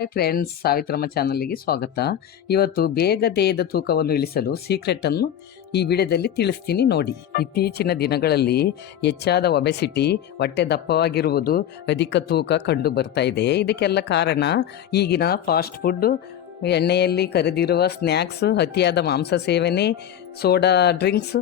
Hi friends, Savitramma ಚಾನಲ್ಗೆ ಸ್ವಾಗತ. ಇವತ್ತು ಬೇಗ ದೇಹದ ತೂಕವನ್ನು ಇಳಿಸಲು ಸೀಕ್ರೆಟನ್ನು ಈ ವಿಡಿಯೋದಲ್ಲಿ ತಿಳಿಸ್ತೀನಿ ನೋಡಿ. ಇತ್ತೀಚಿನ ದಿನಗಳಲ್ಲಿ ಹೆಚ್ಚಾದ ಒಬೆಸಿಟಿ, ಹೊಟ್ಟೆ ದಪ್ಪವಾಗಿರುವುದು, ಅಧಿಕ ತೂಕ ಕಂಡು ಬರ್ತಾ ಇದೆ. ಇದಕ್ಕೆಲ್ಲ ಕಾರಣ ಈಗಿನ ಫಾಸ್ಟ್ ಫುಡ್, ಎಣ್ಣೆಯಲ್ಲಿ ಕರೆದಿರುವ ಸ್ನ್ಯಾಕ್ಸ್, ಅತಿಯಾದ ಮಾಂಸ ಸೇವನೆ, ಸೋಡಾ ಡ್ರಿಂಕ್ಸ್,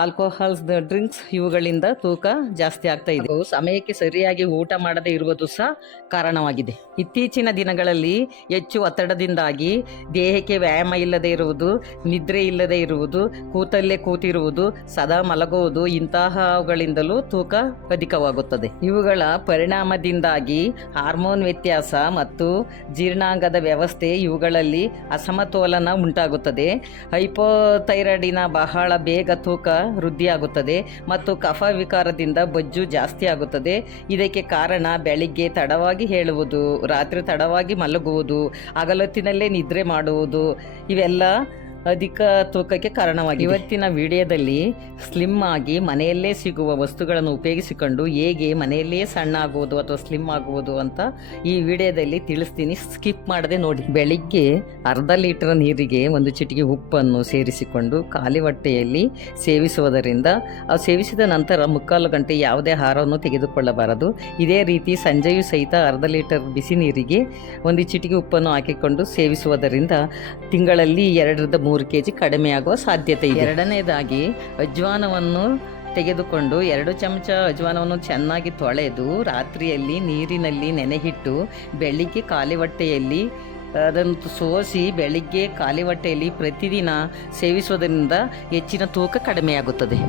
ಆಲ್ಕೋಹಾಲ್ಸ್ ಡ್ರಿಂಕ್ಸ್ ಇವುಗಳಿಂದ ತೂಕ ಜಾಸ್ತಿ ಆಗ್ತಾ ಇದೆ. ಸಮಯಕ್ಕೆ ಸರಿಯಾಗಿ ಊಟ ಮಾಡದೇ ಇರುವುದು ಸಹ ಕಾರಣವಾಗಿದೆ. ಇತ್ತೀಚಿನ ದಿನಗಳಲ್ಲಿ ಹೆಚ್ಚು ಒತ್ತಡದಿಂದಾಗಿ ದೇಹಕ್ಕೆ ವ್ಯಾಯಾಮ ಇಲ್ಲದೆ ಇರುವುದು, ನಿದ್ರೆ ಇಲ್ಲದೆ ಇರುವುದು, ಕೂತಲ್ಲೇ ಕೂತಿರುವುದು, ಸದಾ ಮಲಗುವುದು ಇಂತಹವುಗಳಿಂದಲೂ ತೂಕ ಅಧಿಕವಾಗುತ್ತದೆ. ಇವುಗಳ ಪರಿಣಾಮದಿಂದಾಗಿ ಹಾರ್ಮೋನ್ ವ್ಯತ್ಯಾಸ ಮತ್ತು ಜೀರ್ಣಾಂಗದ ವ್ಯವಸ್ಥೆ ಇವುಗಳಲ್ಲಿ ಅಸಮತೋಲನ ಉಂಟಾಗುತ್ತದೆ. ಹೈಪೋಥೈರಾಯ್ಡಿನ ಬಹಳ ಬೇಗ ತೂಕ ವೃದ್ಧಿಯಾಗುತ್ತದೆ ಮತ್ತು ಕಫ ವಿಕಾರದಿಂದ ಬೊಜ್ಜು ಜಾಸ್ತಿ ಆಗುತ್ತದೆ. ಇದಕ್ಕೆ ಕಾರಣ ಬೆಳಿಗ್ಗೆ ತಡವಾಗಿ ಹೇಳುವುದು, ರಾತ್ರಿ ತಡವಾಗಿ ಮಲಗುವುದು, ಹಗಲೊತ್ತಿನಲ್ಲೇ ನಿದ್ರೆ ಮಾಡುವುದು ಇವೆಲ್ಲ ಅಧಿಕ ತೂಕಕ್ಕೆ ಕಾರಣವಾಗಿದೆ. ಇವತ್ತಿನ ವಿಡಿಯೋದಲ್ಲಿ ಸ್ಲಿಮ್ ಆಗಿ ಮನೆಯಲ್ಲೇ ಸಿಗುವ ವಸ್ತುಗಳನ್ನು ಉಪಯೋಗಿಸಿಕೊಂಡು ಹೇಗೆ ಮನೆಯಲ್ಲೇ ಸಣ್ಣ ಆಗುವುದು ಅಥವಾ ಸ್ಲಿಮ್ ಆಗುವುದು ಅಂತ ಈ ವಿಡಿಯೋದಲ್ಲಿ ತಿಳಿಸ್ತೀನಿ. ಸ್ಕಿಪ್ ಮಾಡದೆ ನೋಡಿ. ಬೆಳಿಗ್ಗೆ ಅರ್ಧ ಲೀಟರ್ ನೀರಿಗೆ 1 ಚಿಟಿಕೆ ಉಪ್ಪನ್ನು ಸೇರಿಸಿಕೊಂಡು ಖಾಲಿ ಹೊಟ್ಟೆಯಲ್ಲಿ ಸೇವಿಸುವುದರಿಂದ, ಸೇವಿಸಿದ ನಂತರ 3/4 ಗಂಟೆ ಯಾವುದೇ ಆಹಾರವನ್ನು ತೆಗೆದುಕೊಳ್ಳಬಾರದು. ಇದೇ ರೀತಿ ಸಂಜೆಯೂ ಸಹಿತ ಅರ್ಧ ಲೀಟರ್ ಬಿಸಿ ನೀರಿಗೆ 1 ಚಿಟಿಕೆ ಉಪ್ಪನ್ನು ಹಾಕಿಕೊಂಡು ಸೇವಿಸುವುದರಿಂದ ತಿಂಗಳಲ್ಲಿ 2-3 kg ಕಡಿಮೆಯಾಗುವ ಸಾಧ್ಯತೆ ಇದೆ. ಎರಡನೇದಾಗಿ ಅಜ್ವಾನವನ್ನು ತೆಗೆದುಕೊಂಡು 2 ಚಮಚ ಅಜ್ವಾನವನ್ನು ಚೆನ್ನಾಗಿ ತೊಳೆದು ರಾತ್ರಿಯಲ್ಲಿ ನೀರಿನಲ್ಲಿ ನೆನೆಹಿಟ್ಟು ಬೆಳಿಗ್ಗೆ ಖಾಲಿ ಹೊಟ್ಟೆಯಲ್ಲಿ ಅದನ್ನು ಸೋಸಿ ಬೆಳಿಗ್ಗೆ ಖಾಲಿ ಹೊಟ್ಟೆಯಲ್ಲಿ ಪ್ರತಿದಿನ ಸೇವಿಸುವುದರಿಂದ ಹೆಚ್ಚಿನ ತೂಕ ಕಡಿಮೆಯಾಗುತ್ತದೆ.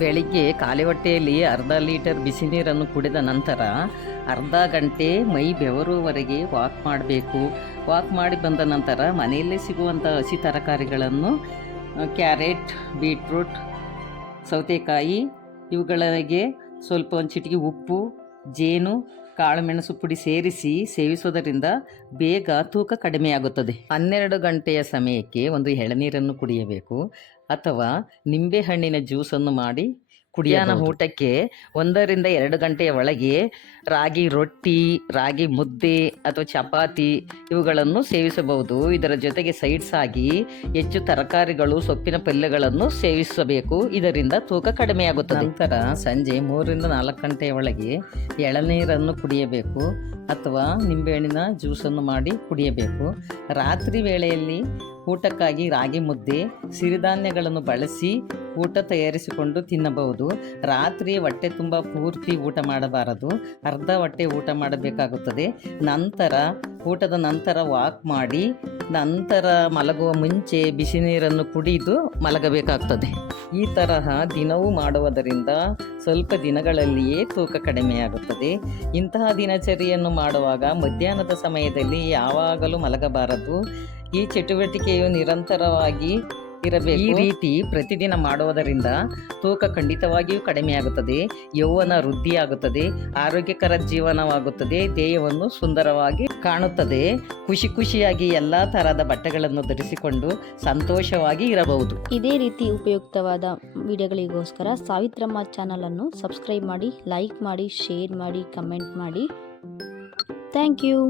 ಬೆಳಿಗ್ಗೆ ಖಾಲಿ ಹೊಟ್ಟೆಯಲ್ಲಿ ಅರ್ಧ ಲೀಟರ್ ಬಿಸಿ ನೀರನ್ನು ಕುಡಿದ ನಂತರ ಅರ್ಧ ಗಂಟೆ ಮೈ ಬೆವರುವರೆಗೆ ವಾಕ್ ಮಾಡಬೇಕು. ವಾಕ್ ಮಾಡಿ ಬಂದ ನಂತರ ಮನೆಯಲ್ಲೇ ಸಿಗುವಂಥ ಹಸಿ ತರಕಾರಿಗಳನ್ನು, ಕ್ಯಾರೆಟ್, ಬೀಟ್ರೂಟ್, ಸೌತೆಕಾಯಿ ಇವುಗಳಿಗೆ ಸ್ವಲ್ಪ 1 ಚಿಟಿಕೆ ಉಪ್ಪು, ಜೇನು, ಕಾಳುಮೆಣಸು ಪುಡಿ ಸೇರಿಸಿ ಸೇವಿಸುವುದರಿಂದ ಬೇಗ ತೂಕ ಕಡಿಮೆಯಾಗುತ್ತದೆ. 12 ಗಂಟೆಯ ಸಮಯಕ್ಕೆ 1 ಎಳನೀರನ್ನು ಕುಡಿಯಬೇಕು ಅಥವಾ ನಿಂಬೆಹಣ್ಣಿನ ಜ್ಯೂಸನ್ನು ಮಾಡಿ ಕುಡಿಯೋಣ. ಊಟಕ್ಕೆ 1-2 ಗಂಟೆಯ ಒಳಗೆ ರಾಗಿ ರೊಟ್ಟಿ, ರಾಗಿ ಮುದ್ದೆ ಅಥವಾ ಚಪಾತಿ ಇವುಗಳನ್ನು ಸೇವಿಸಬಹುದು. ಇದರ ಜೊತೆಗೆ ಸೈಡ್ಸ್ ಆಗಿ ಹೆಚ್ಚು ತರಕಾರಿಗಳು, ಸೊಪ್ಪಿನ ಪಲ್ಯಗಳನ್ನು ಸೇವಿಸಬೇಕು. ಇದರಿಂದ ತೂಕ ಕಡಿಮೆಯಾಗುತ್ತದೆ. ನಂತರ ಸಂಜೆ 3-4 ಗಂಟೆಯ ಒಳಗೆ ಎಳನೀರನ್ನು ಕುಡಿಯಬೇಕು ಅಥವಾ ನಿಂಬೆಹಣ್ಣಿನ ಜ್ಯೂಸನ್ನು ಮಾಡಿ ಕುಡಿಯಬೇಕು. ರಾತ್ರಿ ವೇಳೆಯಲ್ಲಿ ಊಟಕ್ಕಾಗಿ ರಾಗಿ ಮುದ್ದೆ, ಸಿರಿಧಾನ್ಯಗಳನ್ನು ಬಳಸಿ ಊಟ ತಯಾರಿಸಿಕೊಂಡು ತಿನ್ನಬಹುದು. ರಾತ್ರಿ ಹೊಟ್ಟೆ ತುಂಬ ಪೂರ್ತಿ ಊಟ ಮಾಡಬಾರದು, ಅರ್ಧ ಹೊಟ್ಟೆ ಊಟ ಮಾಡಬೇಕಾಗುತ್ತದೆ. ನಂತರ ಊಟದ ನಂತರ ವಾಕ್ ಮಾಡಿ ನಂತರ ಮಲಗುವ ಮುಂಚೆ ಬಿಸಿ ನೀರನ್ನು ಕುಡಿದು ಮಲಗಬೇಕಾಗ್ತದೆ. ಈ ತರಹ ದಿನವೂ ಮಾಡುವುದರಿಂದ ಸ್ವಲ್ಪ ದಿನಗಳಲ್ಲಿಯೇ ತೂಕ ಕಡಿಮೆಯಾಗುತ್ತದೆ. ಇಂತಹ ದಿನಚರಿಯನ್ನು ಮಾಡುವಾಗ ಮಧ್ಯಾಹ್ನದ ಸಮಯದಲ್ಲಿ ಯಾವಾಗಲೂ ಮಲಗಬಾರದು. ಈ ಚಟುವಟಿಕೆಯು ನಿರಂತರವಾಗಿ ಇರಬೇಕು. ಈ ರೀತಿ ಪ್ರತಿದಿನ ಮಾಡುವುದರಿಂದ ತೂಕ ಖಂಡಿತವಾಗಿಯೂ ಕಡಿಮೆಯಾಗುತ್ತದೆ, ಯೌವನ ವೃದ್ಧಿಯಾಗುತ್ತದೆ, ಆರೋಗ್ಯಕರ ಜೀವನವಾಗುತ್ತದೆ, ದೇಹವನ್ನು ಸುಂದರವಾಗಿ ಕಾಣುತ್ತದೆ. ಖುಷಿಯಾಗಿ ಎಲ್ಲ ತರಹದ ಬಟ್ಟೆಗಳನ್ನು ಧರಿಸಿಕೊಂಡು ಸಂತೋಷವಾಗಿ ಇರಬಹುದು. ಇದೇ ರೀತಿ ಉಪಯುಕ್ತವಾದ ವಿಡಿಯೋಗಳಿಗೋಸ್ಕರ ಸಾವಿತ್ರಮ್ಮ ಚಾನಲನ್ನು ಸಬ್ಸ್ಕ್ರೈಬ್ ಮಾಡಿ, ಲೈಕ್ ಮಾಡಿ, ಶೇರ್ ಮಾಡಿ, ಕಮೆಂಟ್ ಮಾಡಿ. Thank you.